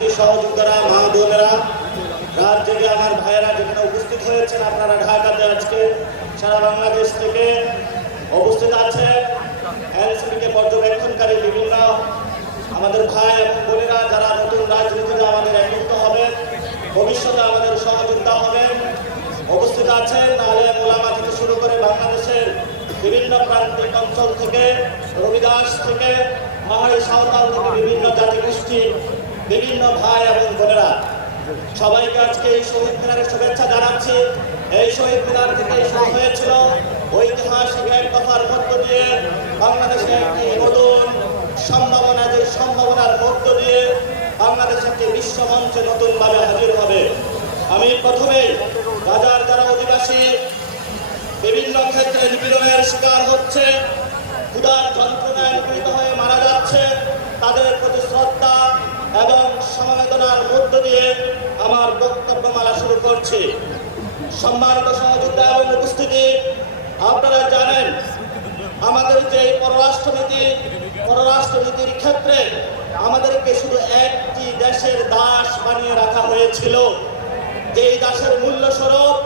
সহযোদ্ধারা, মা বোনেরা, রাত জেগে আমার ভাইয়েরা যেখানে উপস্থিত হয়েছেন, আপনারা ঢাকাতে আজকে সারা বাংলাদেশ থেকে উপস্থিত আছে। এনসিপিকে পর্যবেক্ষণকারী বিভিন্ন আমাদের ভাই এবং বোনেরা যারা নতুন রাজনীতিতে আমাদের একত্রিত হবেন, ভবিষ্যতে আমাদের সহযোদ্ধা হবেন, উপস্থিত আছেন। আলেম ওলামা থেকে শুরু করে বাংলাদেশের বিভিন্ন প্রান্তিক অঞ্চল থেকে, রবিদাস থেকে, পাহাড়ি সাঁওতাল থেকে বিভিন্ন জাতিগোষ্ঠী, বিভিন্ন ভাই এবং বোনেরা, সবাইকে আজকে এই শহীদ মিনারের শুভেচ্ছা জানাচ্ছি। এই শহীদ মিনার থেকে শুরু হয়েছিল ঐতিহাসিক এক দফার মধ্য দিয়ে বাংলাদেশে একটি নতুন সম্ভাবনা, যে সম্ভাবনার মধ্য দিয়ে বাংলাদেশ একটি বিশ্বমঞ্চে নতুনভাবে হাজির হবে। আমি প্রথমে গাজার যারা অধিবাসী বিভিন্ন ক্ষেত্রে নিপীড়নের শিকার হচ্ছে, ক্ষুধার যন্ত্রণায় নিপীড়িত হয়ে মারা যাচ্ছে, তাদের প্রতি শ্রদ্ধা এবং সমবেদনার মধ্য দিয়ে আমার বক্তব্যমালা শুরু করছি। সম্মানিত সহযোদ্ধা এবং উপস্থিতি, আপনারা জানেন আমাদের যে পররাষ্ট্রনীতির ক্ষেত্রে আমাদেরকে শুধু একটি দেশের দাস বানিয়ে রাখা হয়েছিল। যেই দাসের মূল্য স্বরূপ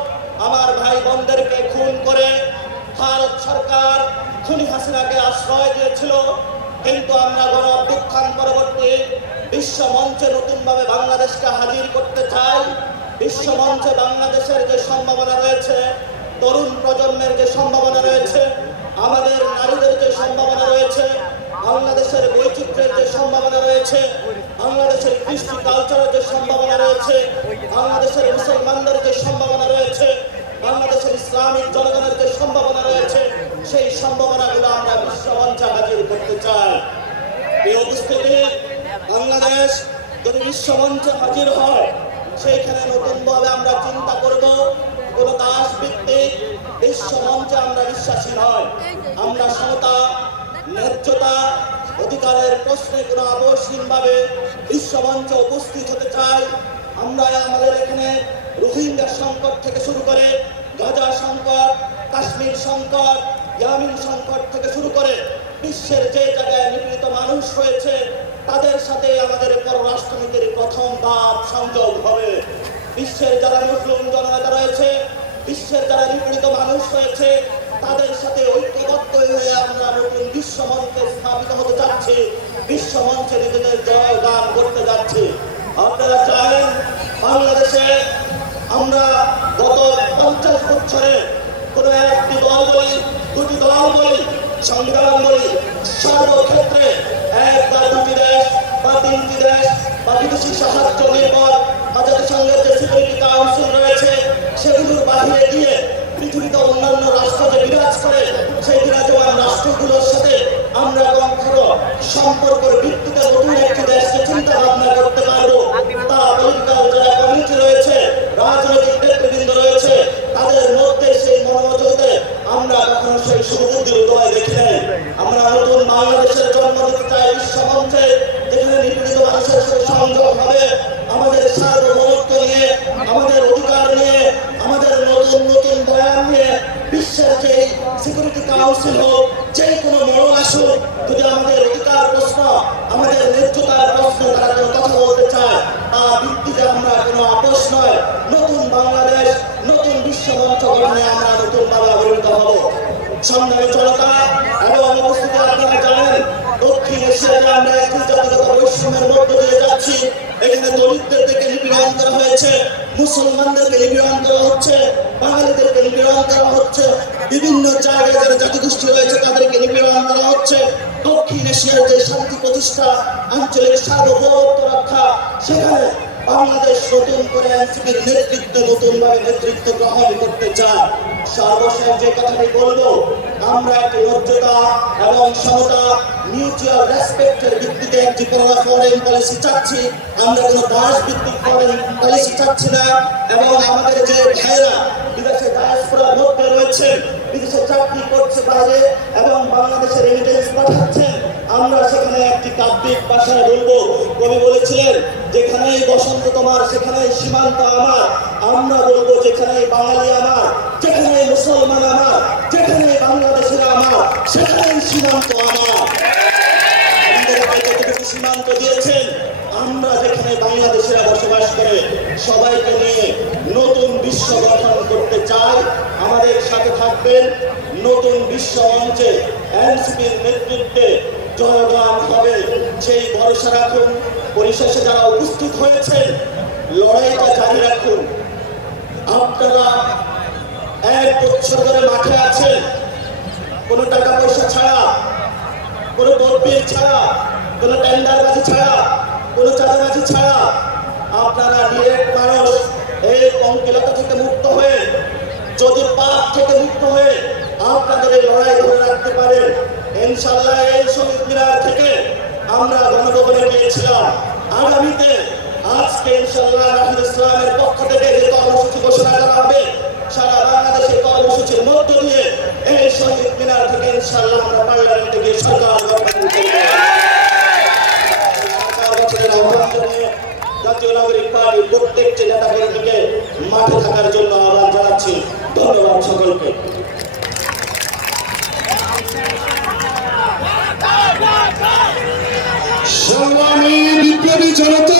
আমার ভাই বোনদেরকে খুন করে ভারত সরকার খুনি হাসিনাকে আশ্রয় দিয়েছিল। কিন্তু আমরা গণ অভ্যুত্থান পরবর্তী বিশ্ব মঞ্চে নতুনভাবে বাংলাদেশকে হাজির করতে চাই। বিশ্ব মঞ্চে বাংলাদেশের যে সম্ভাবনা রয়েছে, তরুণ প্রজন্মের যে সম্ভাবনা রয়েছে, আমাদের নারীদের যে সম্ভাবনা রয়েছে, বাংলাদেশের বৈচিত্র্যের যে সম্ভাবনা রয়েছে, বাংলাদেশের কৃষ্টি কালচারের যে সম্ভাবনা রয়েছে, বাংলাদেশের মুসলমানদের যে সম্ভাবনা রয়েছে, বাংলাদেশের ইসলামিক জনগণের যে সম্ভাবনা রয়েছে, সেই সম্ভাবনাগুলো আমরা বিশ্ব মঞ্চে হাজির করতে চাই। এই উপস্থিতি, বাংলাদেশ যদি বিশ্ব মঞ্চে হাজির হয়, সেইখানে নতুনভাবে আমরা চিন্তা করব। কোন দাস ভিত্তিক বিশ্ব মঞ্চে আমরা বিশ্বাসী নয়। আমরা সমতা, ন্যায্যতা, অধিকারের প্রশ্নে কোনো আবশ্যহীনভাবে বিশ্ব মঞ্চে উপস্থিত হতে চাই। আমরা আমাদের এখানে রোহিঙ্গা সংকট থেকে শুরু করে গাজা সংকট, কাশ্মীর সংকট, ইয়ামিন সংকট থেকে শুরু করে বিশ্বের যে জায়গায় নিপীড়িত মানুষ রয়েছে, তাদের সাথে আমাদের পররাষ্ট্রনীতির প্রথম ধাপ সংযোগ হবে। বিশ্বের যারা মুসলিম জনতা রয়েছে, বিশ্বের যারা নিপীড়িত মানুষ রয়েছে, তাদের সাথে ঐক্যবদ্ধ হয়ে আমরা নতুন বিশ্ব মঞ্চে স্থাপিত হতে যাচ্ছি, বিশ্ব মঞ্চে নিজেদের জয়গান করতে যাচ্ছি। আপনারা জানেন বাংলাদেশে আমরা গত 50 বছরে কোনো একটি দল বলি, দুটি দল বলি, সংবিধান বলি, সর্বক্ষেত্রে এক বা দুটি দেশ বা তিনটি দেশ বা বিদেশি সাহায্য নির্ভর জাতিসংঘের যে সিকিউরিটি কাউন্সিল রয়েছে, সেগুলোর বাহিরে গিয়ে পৃথিবীতে অন্যান্য রাষ্ট্র যে বিরাজ করে, সেই বিরাজমান রাষ্ট্রগুলোর সাথে আমরা কখনো সম্পর্কের ভিত্তিতে নতুন একটি দেশকে চিন্তা ভাবনা করতে পারবো। তা পলিটিক্যাল যারা কমিটি রয়েছে, রাজনৈতিক নেতৃবৃন্দ রয়েছে, তাদের মধ্যে সেই মনোযোগতে আমরা কখনো সেই সুবুদ্ধির উদয় দেখি নাই। আমরা নতুন বাংলাদেশের জন্ম দিতে চাই বিশ্ব মঞ্চে, যেখানে নিপীড়িত মানুষের সাথে সংযোগ হবে, আমাদের সার্বভৌমত্ব নিয়ে, আমাদের অধিকার নিয়ে, আমাদের নতুন নতুন বয়ান নিয়ে বিশ্বের যে সিকিউরিটি কাউন্সিল হোক, যে কোনো মরণ আসুক, যদি আমাদের অধিকার প্রশ্ন, আমাদের ন্যায্যতার প্রশ্ন তারা কোনো কথা বলতে চায়, তা ভিত্তিতে আমরা কোনো আপোষ নয়। নতুন বাংলাদেশ, নতুন বিশ্ব মঞ্চ গঠনে আমরা নতুনভাবে আবির্ভূত হব। সংগ্রামী জনতা এবং উপস্থিতি, আপনারা জানেন দক্ষিণ এশিয়াতে আমরা একটি জাতিগত বৈষম্যের মধ্য দিয়ে যাচ্ছি। এখানে দলিতদেরকে নিপীড়ন করা হয়েছে, মুসলমানদেরকে নিপীড়ন করা হচ্ছে, বাঙালিদেরকে নিপীড়ন করা হচ্ছে, বিভিন্ন জায়গায় যারা জাতিগোষ্ঠী রয়েছে তাদেরকে নিপীড়ন করা হচ্ছে। দক্ষিণ এশিয়ার যে শান্তি প্রতিষ্ঠা, আঞ্চলিক সার্বভৌমত্ব রক্ষা, সেখানে বাংলাদেশ নতুন করে এনসিপির নেতৃত্বে নতুনভাবে নেতৃত্ব গ্রহণ করতে চায়। সর্বশেষ যে কথাটি বলবো, আমরা একটি ন্যায্যতা এবং সমতা, মিউচুয়াল রেসপেক্টের ভিত্তিতে একটি ফরেন পলিসি চাচ্ছি। আমরা কোনো দাস ভিত্তিক ফরেন পলিসি চাচ্ছি না। এবং আমাদের যে ভাইয়েরা বিদেশে ডায়াসপোরার মধ্যে রয়েছে, বিদেশে চাকরি করছে বাইরে এবং বাংলাদেশের রেমিটেন্স পাঠাচ্ছেন, আমরা সেখানে একটি কাব্যিক ভাষায় বলবো। কবি বলেছিলেন, যেখানেই বসন্ত তোমার সেখানেই সীমান্ত আমার। আমরা বলবো, যেখানেই বাঙালি আমার, যেখানেই মুসলমান আমার, যেখানেই বাংলাদেশের আমার, সেখানেই সীমান্ত আমার। আমাদেরকে যতটুকু সীমান্ত দিয়েছেন আমরা যেখানে বাংলাদেশিরা বসবাস করে সবাইকে নিয়ে নতুন বিশ্ব গঠন করতে চাই। আমাদের সাথে থাকবেন। নতুন বিশ্ব মঞ্চে এনসিপির নেতৃত্বে জয়গান হবে, সেই ভরসা রাখুন। পরিশেষে যারা উপস্থিত হয়েছেন, লড়াইটা জারি রাখুন। আপনারা 1 বছর ধরে মাঠে আছেন, কোনো টাকা পয়সা ছাড়া, কোনো তদবির ছাড়া, কোনো টেন্ডারবাজি ছাড়া, কোনো চাঁদাবাজি ছাড়া আপনারা ডিরেক্ট মানুষ এই পঙ্কিলতা থেকে মুক্ত হয়ে, যদি পাপ থেকে মুক্ত হয়ে আপনাদের এই লড়াই ধরে রাখতে পারেন, ইনশাআল্লাহ এই শহীদ মিনার থেকে আমরা গণভবনে গিয়েছিলাম। আগামীতে আজকে ইনশাআল্লাহ রাহিদ ইসলামের পক্ষ থেকে যে কর্মসূচি ঘোষণা করা হবে, সারা বাংলাদেশের কর্মসূচির মধ্য দিয়ে এই শহীদ মিনার থেকে ইনশাআল্লাহ আমরা পার্লামেন্টে গিয়ে সরকার গঠন করব। জাতীয় নাগরিক পার্টির প্রত্যেকটি নেতাকর্মীকে মাঠে থাকার জন্য আহ্বান জানাচ্ছি। ধন্যবাদ সকলকে। সংগ্রামী বিপ্লবী জনতা